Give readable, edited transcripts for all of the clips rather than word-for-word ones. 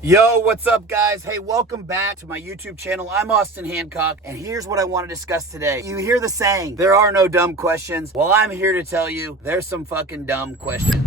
Yo, what's up, guys? Hey, welcome back to my YouTube channel. I'm Austin Hancock, and here's what I want to discuss today. You hear the saying, there are no dumb questions. Well, I'm here to tell you there's some fucking dumb questions.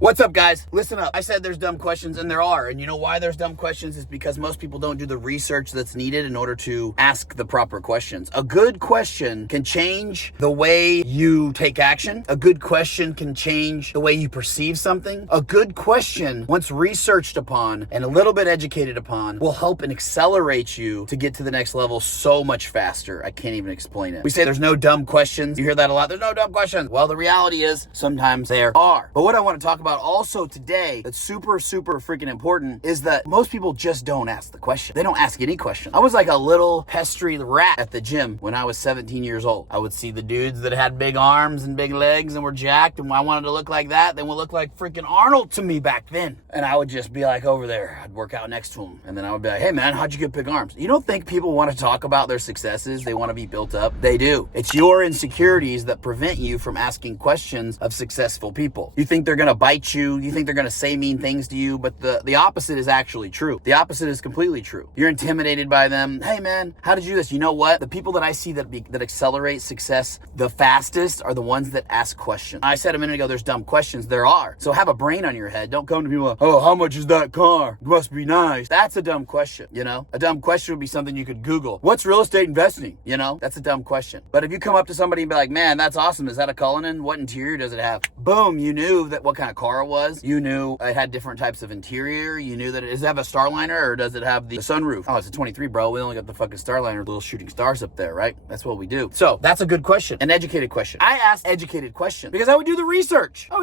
What's up, guys? Listen up. I said there's dumb questions, and there are. And you know why there's dumb questions is because most people don't do the research that's needed in order to ask the proper questions. A good question can change the way you take action. A good question can change the way you perceive something. A good question, once researched upon and a little bit educated upon, will help and accelerate you to get to the next level so much faster. I can't even explain it. We say there's no dumb questions. You hear that a lot. There's no dumb questions. Well, the reality is sometimes there are. But what I want to talk about also today that's super freaking important is that most people just don't ask the question. They don't ask any question. I was like a little pestry rat at the gym when I was 17 years old. I would see the dudes that had big arms and big legs and were jacked, and I wanted to look like that. They would look like freaking Arnold to me back then. And I would just be like over there. I'd work out next to them. And then I would be like, hey man, how'd you get big arms? You don't think people want to talk about their successes? They want to be built up? They do. It's your insecurities that prevent you from asking questions of successful people. You think they're going to bite you think they're going to say mean things to you, but the opposite is actually true. The opposite is completely true. You're intimidated by them. Hey man, how did you do this? You know what? The people that I see that accelerate success the fastest are the ones that ask questions. I said a minute ago, there's dumb questions. There are. So have a brain on your head. Don't come to people like, oh, how much is that car? It must be nice. That's a dumb question, you know? A dumb question would be something you could Google. What's real estate investing? You know? That's a dumb question. But if you come up to somebody and be like, man, that's awesome. Is that a Cullinan? What interior does it have? Boom, you knew that what kind of car it was. You knew it had different types of interior. You knew that does it have a Starliner or does it have the sunroof? Oh, it's a 23, bro. We only got the fucking Starliner, little shooting stars up there, right? That's what we do. So that's a good question, an educated question. I asked educated questions because I would do the research. I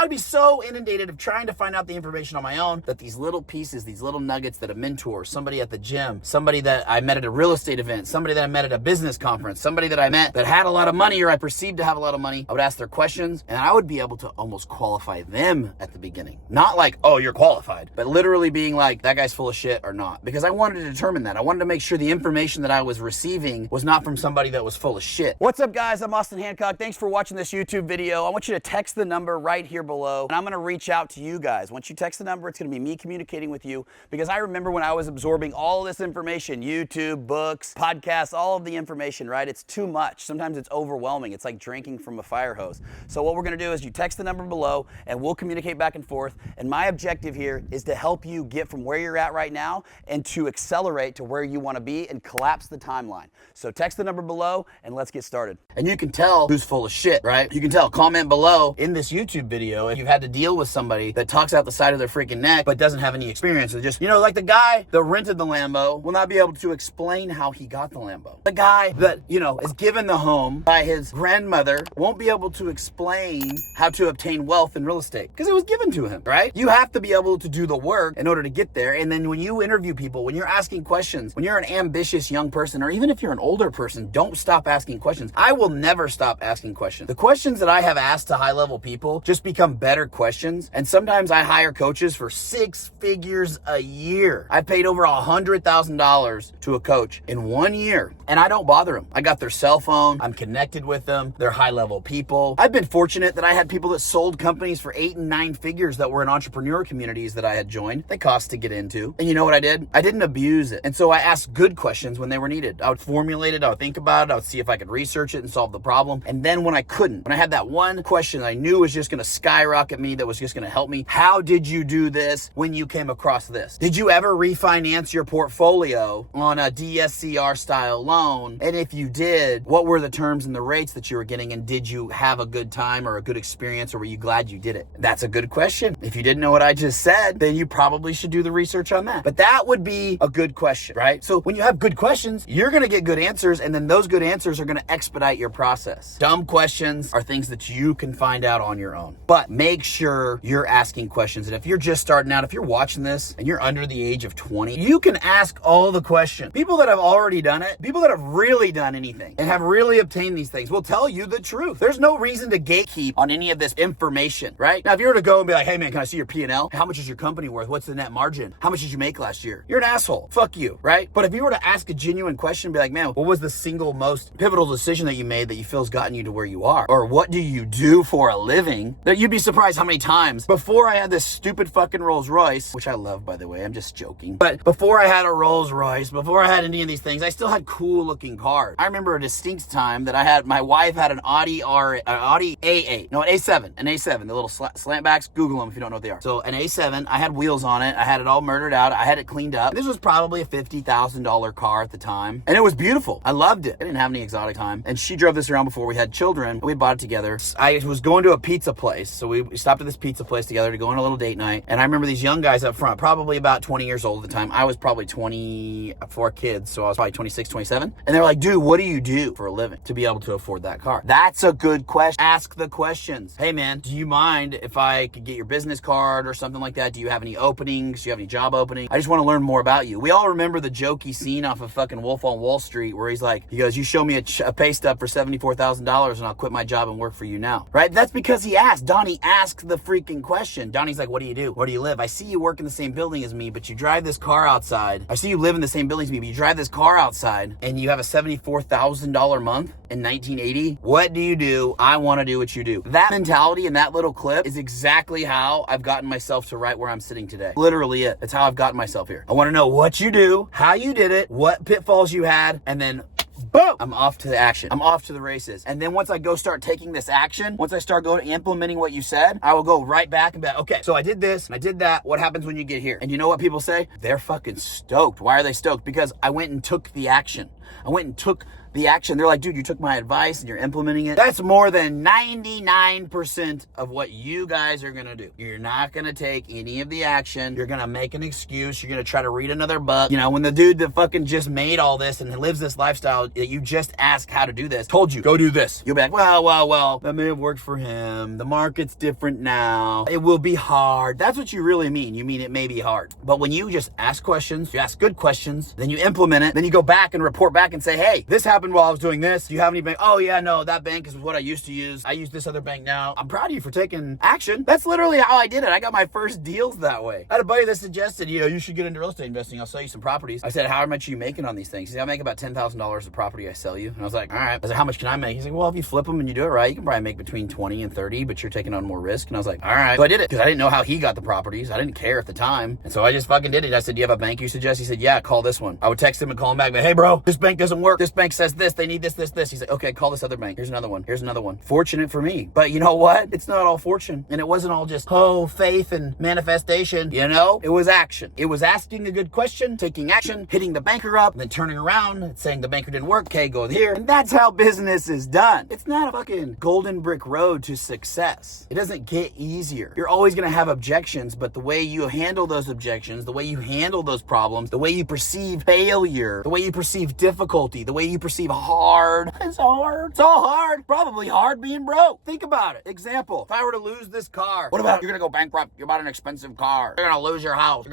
would be so inundated of trying to find out the information on my own that these little pieces, these little nuggets that a mentor, somebody at the gym, somebody that I met at a real estate event, somebody that I met at a business conference, somebody that I met that had a lot of money or I perceived to have a lot of money, I would ask their questions and I would be able to almost qualify them at the beginning. Not like, oh, you're qualified, but literally being like, that guy's full of shit or not. Because I wanted to determine that. I wanted to make sure the information that I was receiving was not from somebody that was full of shit. What's up, guys? I'm Austin Hancock. Thanks for watching this YouTube video. I want you to text the number right here below, and I'm going to reach out to you guys. Once you text the number, it's going to be me communicating with you, because I remember when I was absorbing all this information, YouTube, books, podcasts, all of the information, right? It's too much. Sometimes it's overwhelming. It's like drinking from a fire hose. So what we're going to do is you text the number below, and we'll communicate back and forth. And my objective here is to help you get from where you're at right now and to accelerate to where you want to be and collapse the timeline. So text the number below and let's get started. And you can tell who's full of shit, right? You can tell. Comment below in this YouTube video if you've had to deal with somebody that talks out the side of their freaking neck but doesn't have any experience. Or just, you know, like the guy that rented the Lambo will not be able to explain how he got the Lambo. The guy that, you know, is given the home by his grandmother won't be able to explain how to obtain wealth in real estate because it was given to him, right? You have to be able to do the work in order to get there. And then when you interview people, when you're asking questions, when you're an ambitious young person, or even if you're an older person, don't stop asking questions. I will never stop asking questions. The questions that I have asked to high-level people just become better questions. And sometimes I hire coaches for 6 figures a year. I paid over $100,000 to a coach in 1 year, and I don't bother them. I got their cell phone. I'm connected with them. They're high-level people. I've been fortunate that I had people that sold companies for 8 and 9 figures that were in entrepreneur communities that I had joined. They cost to get into. And you know what I did? I didn't abuse it. And so I asked good questions when they were needed. I would formulate it. I would think about it. I would see if I could research it and solve the problem. And then when I couldn't, when I had that one question that I knew was just going to skyrocket me, that was just going to help me, how did you do this when you came across this? Did you ever refinance your portfolio on a DSCR style loan? And if you did, what were the terms and the rates that you were getting? And did you have a good time or a good experience, or were you glad you did it? That's a good question. If you didn't know what I just said, then you probably should do the research on that. But that would be a good question, right? So when you have good questions, you're going to get good answers, and then those good answers are going to expedite your process. Dumb questions are things that you can find out on your own. But make sure you're asking questions. And if you're just starting out, if you're watching this and you're under the age of 20, you can ask all the questions. People that have already done it, people that have really done anything and have really obtained these things will tell you the truth. There's no reason to gatekeep on any of this information, right? Now, if you were to go and be like, hey man, can I see your P&L? How much is your company worth? What's the net margin? How much did you make last year? You're an asshole. Fuck you, right? But if you were to ask a genuine question, be like, man, what was the single most pivotal decision that you made that you feel has gotten you to where you are? Or what do you do for a living? That you'd be surprised how many times before I had this stupid fucking Rolls Royce, which I love, by the way, I'm just joking. But before I had a Rolls Royce, before I had any of these things, I still had cool looking cars. I remember a distinct time that my wife had an Audi A8, no, an A7, the little slantbacks. Google them if you don't know what they are. So an A7, I had wheels on it. I had it all murdered out. I had it cleaned up. This was probably a $50,000 car at the time. And it was beautiful. I loved it. I didn't have any exotic time. And she drove this around before we had children. We bought it together. I was going to a pizza place. So we stopped at this pizza place together to go on a little date night. And I remember these young guys up front, probably about 20 years old at the time. I was probably 24 kids. So I was probably 26, 27. And they were like, dude, what do you do for a living to be able to afford that car? That's a good question. Ask the questions. Hey man, do you mind if I could get your business card or something like that? Do you have any openings? Do you have any job openings? I just want to learn more about you. We all remember the jokey scene off of fucking Wolf on Wall Street where he goes, you show me a pay stub for $74,000 and I'll quit my job and work for you now. Right? That's because he asked. Donnie asked the freaking question. Donnie's like, what do you do? Where do you live? I see you work in the same building as me, but you drive this car outside. I see you live in the same building as me, but you drive this car outside and you have a $74,000 month in 1980. What do you do? I want to do what you do. That mentality in that little clip is exactly how I've gotten myself to right where I'm sitting today. Literally it. That's how I've gotten myself here. I want to know what you do, how you did it, what pitfalls you had, and then boom, I'm off to the action. I'm off to the races. And then once I go start taking this action, once I start going implementing what you said, I will go right back and be like, okay, so I did this and I did that. What happens when you get here? And you know what people say? They're fucking stoked. Why are they stoked? Because I went and took the action. I went and took the action. They're like, dude, you took my advice and you're implementing it. That's more than 99% of what you guys are going to do. You're not going to take any of the action. You're going to make an excuse. You're going to try to read another book. You know, when the dude that fucking just made all this and lives this lifestyle that you just asked how to do this, told you, go do this. You'll be like, well, that may have worked for him. The market's different now. It will be hard. That's what you really mean. You mean it may be hard. But when you just ask questions, you ask good questions, then you implement it, then you go back and report back and say, hey, this happened while I was doing this. Do you have any bank? Oh yeah, no, that bank is what I used to use. I use this other bank now. I'm proud of you for taking action. That's literally how I did it. I got my first deals that way. I had a buddy that suggested, you should get into real estate investing. I'll sell you some properties. I said, how much are you making on these things? He said, I make about $10,000 a property I sell you. And I was like, all right. I said, how much can I make? He's like, well, if you flip them and you do it right, you can probably make between 20 and 30, but you're taking on more risk. And I was like, all right. So I did it because I didn't know how he got the properties. I didn't care at the time. And so I just fucking did it. I said, do you have a bank you suggest? He said, yeah, call this one. I would text him and call him back. But hey, bro, this bank doesn't work. This bank says this. They need this. He's like, okay, call this other bank. Here's another one. Here's another one. Fortunate for me. But you know what? It's not all fortune. And it wasn't all just, faith and manifestation. It was action. It was asking a good question, taking action, hitting the banker up, and then turning around and saying the banker didn't work. Okay, go here. And that's how business is done. It's not a fucking golden brick road to success. It doesn't get easier. You're always going to have objections, but the way you handle those objections, the way you handle those problems, the way you perceive failure, the way you perceive difficulty, the way you perceive hard. It's hard. It's all hard. Probably hard being broke. Think about it. Example. If I were to lose this car, what about you're going to go bankrupt? You bought an expensive car. You're going to lose your house.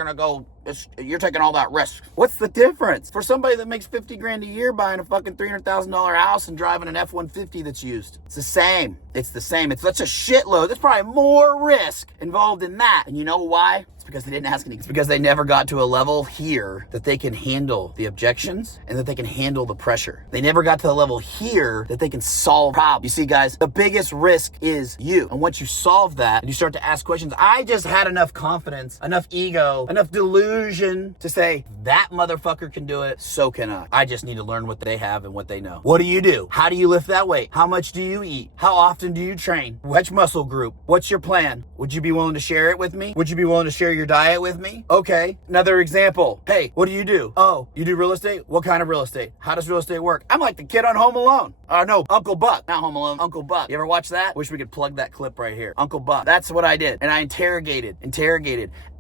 You're taking all that risk. What's the difference? For somebody that makes 50 grand a year buying a fucking $300,000 house and driving an F-150 that's used. It's the same. It's such a shitload. There's probably more risk involved in that. And you know why? It's because they didn't ask any. It's because they never got to a level here that they can handle the objections and that they can handle the pressure. They never got to the level here that they can solve problems. You see, guys, the biggest risk is you. And once you solve that and you start to ask questions, I just had enough confidence, enough ego, enough delusion to say that motherfucker can do it. So can I. I just need to learn what they have and what they know. What do you do? How do you lift that weight? How much do you eat? How often do you train? Which muscle group? What's your plan? Would you be willing to share it with me? Would you be willing to share your diet with me? Okay. Another example. Hey, what do you do? Oh, you do real estate? What kind of real estate? How does real estate work? I'm like the kid on Home Alone. No, Uncle Buck. Not Home Alone. Uncle Buck. You ever watch that? Wish we could plug that clip right here. Uncle Buck. That's what I did. And I interrogated,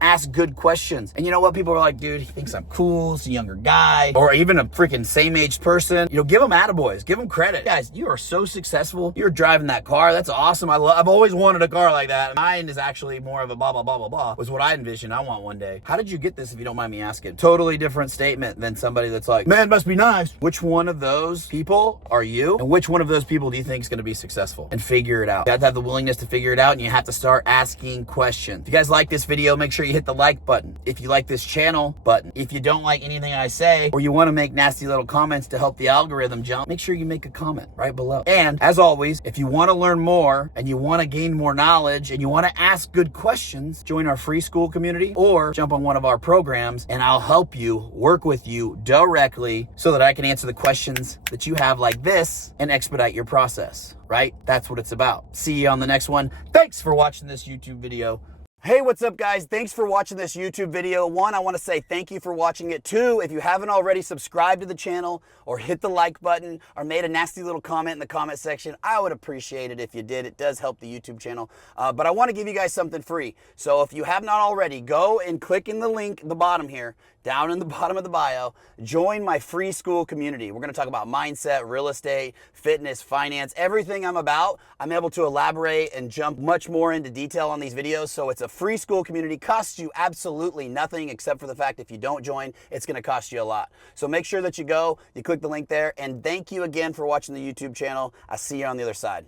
Ask good questions. And you know what? People are like, dude, he thinks I'm cool. He's a younger guy. Or even a freaking same-aged person. You know, give them attaboys. Give them credit. Guys, you are so successful. You're driving that car. That's awesome. I've always wanted a car like that. Mine is actually more of a blah, blah, blah, blah, blah, was what I envisioned I want one day. How did you get this, if you don't mind me asking? Totally different statement than somebody that's like, man, must be nice. Which one of those people are you? And which one of those people do you think is going to be successful? And figure it out. You have to have the willingness to figure it out, and you have to start asking questions. If you guys like this video, make sure you hit the like button. If you like this channel, button. If you don't like anything I say, or you want to make nasty little comments to help the algorithm jump, make sure you make a comment right below. And as always, if you want to learn more and you want to gain more knowledge and you want to ask good questions, join our free school community or jump on one of our programs, and I'll help you, work with you directly so that I can answer the questions that you have like this and expedite your process, right? That's what it's about. See you on the next one. Thanks for watching this YouTube video. Hey, what's up, guys? Thanks for watching this YouTube video. One, I want to say thank you for watching it. Two, if you haven't already subscribed to the channel or hit the like button or made a nasty little comment in the comment section, I would appreciate it if you did. It does help the YouTube channel. But I want to give you guys something free. So if you have not already, go and click in the link at the bottom here, down in the bottom of the bio, join my free school community. We're going to talk about mindset, real estate, fitness, finance, everything I'm about. I'm able to elaborate and jump much more into detail on these videos. So it's a free school community, costs you absolutely nothing except for the fact if you don't join, it's going to cost you a lot. So make sure that you go, you click the link there, and thank you again for watching the YouTube channel. I'll see you on the other side.